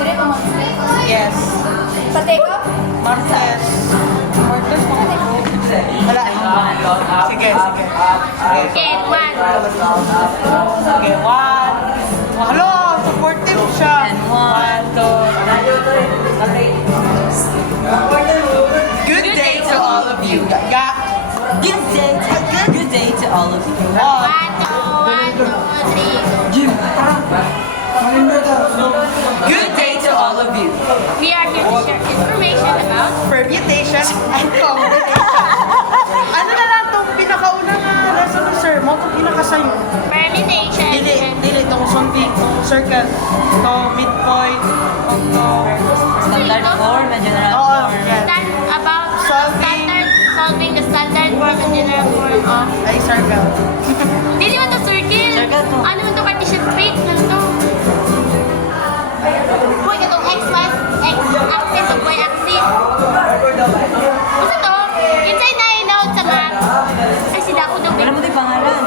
Yes. Pateko? Martes. Martes mo. Wala. Sige, sige. Okay, one. Okay, one. Hello, supportive siya. And one, two, Good day to all of you. Yeah. Good day to all of you. One, two, three. Good day to all of you. We are here to share information about Permutation and combination. Ano na lang itong pinakauna na lesson ng sir mo? Itong pinakasayo. permutation Dili, itong circle. Ito, midpoint. Ito. Standard form and general Oo, form. yan. about Solving. solving the standard form and general form of Ay, circle. Hindi man to circle. Circle to. Ano man to Cartesian plate lang to. Boy, itong x axis o y axis. Basta to, inside na i-note sa math. Ay, sila ko daw. Wala mo din pangalan.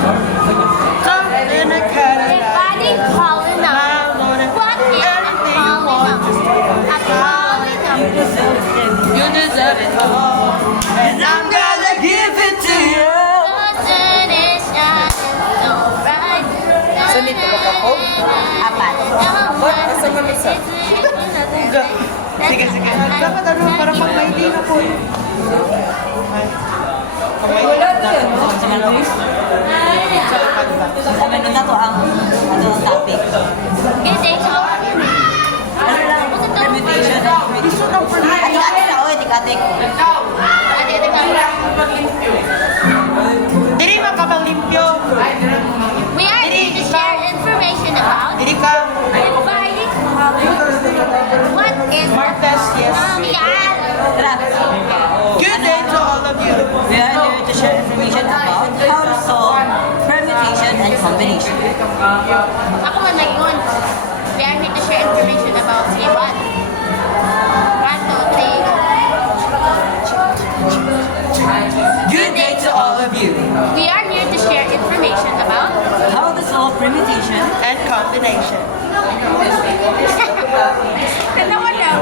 Come in a Everybody calling up. What is it calling up? I'm calling up. You deserve it all. And I'm gonna give it to you. Sunod ko ka po? Apat. Sa mamisa. Sige, sige. Dapat ano, para pang maili na po. Wala din. Sa manulis? Sa manulis na to ang topic. Good day to all of you. Ano lang? Permutation and combination. Gusto ng permutation. Atik-atik na. O, atik-atik. Dili makapalimpyo. We are here to share information about Dili ka. dividing what is Martes, yes. yan. Tara. Good day to all of you. We are here to share information about how to solve permutation and combination. Ako man na yun. We are here to share information about C1. 1, 2, 3. Good day to all of you. We are here to share information about How to solve permutation. And combination. Dalawa daw.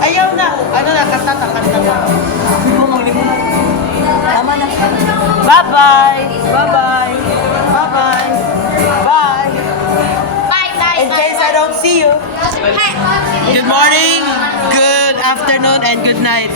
Ayaw na. Ano na, kanta na. Bumuli mo. Tama na. Bye-bye. Bye-bye. Bye-bye. Bye. Bye. In case I don't see you. Hey. Good morning, good afternoon, and good night.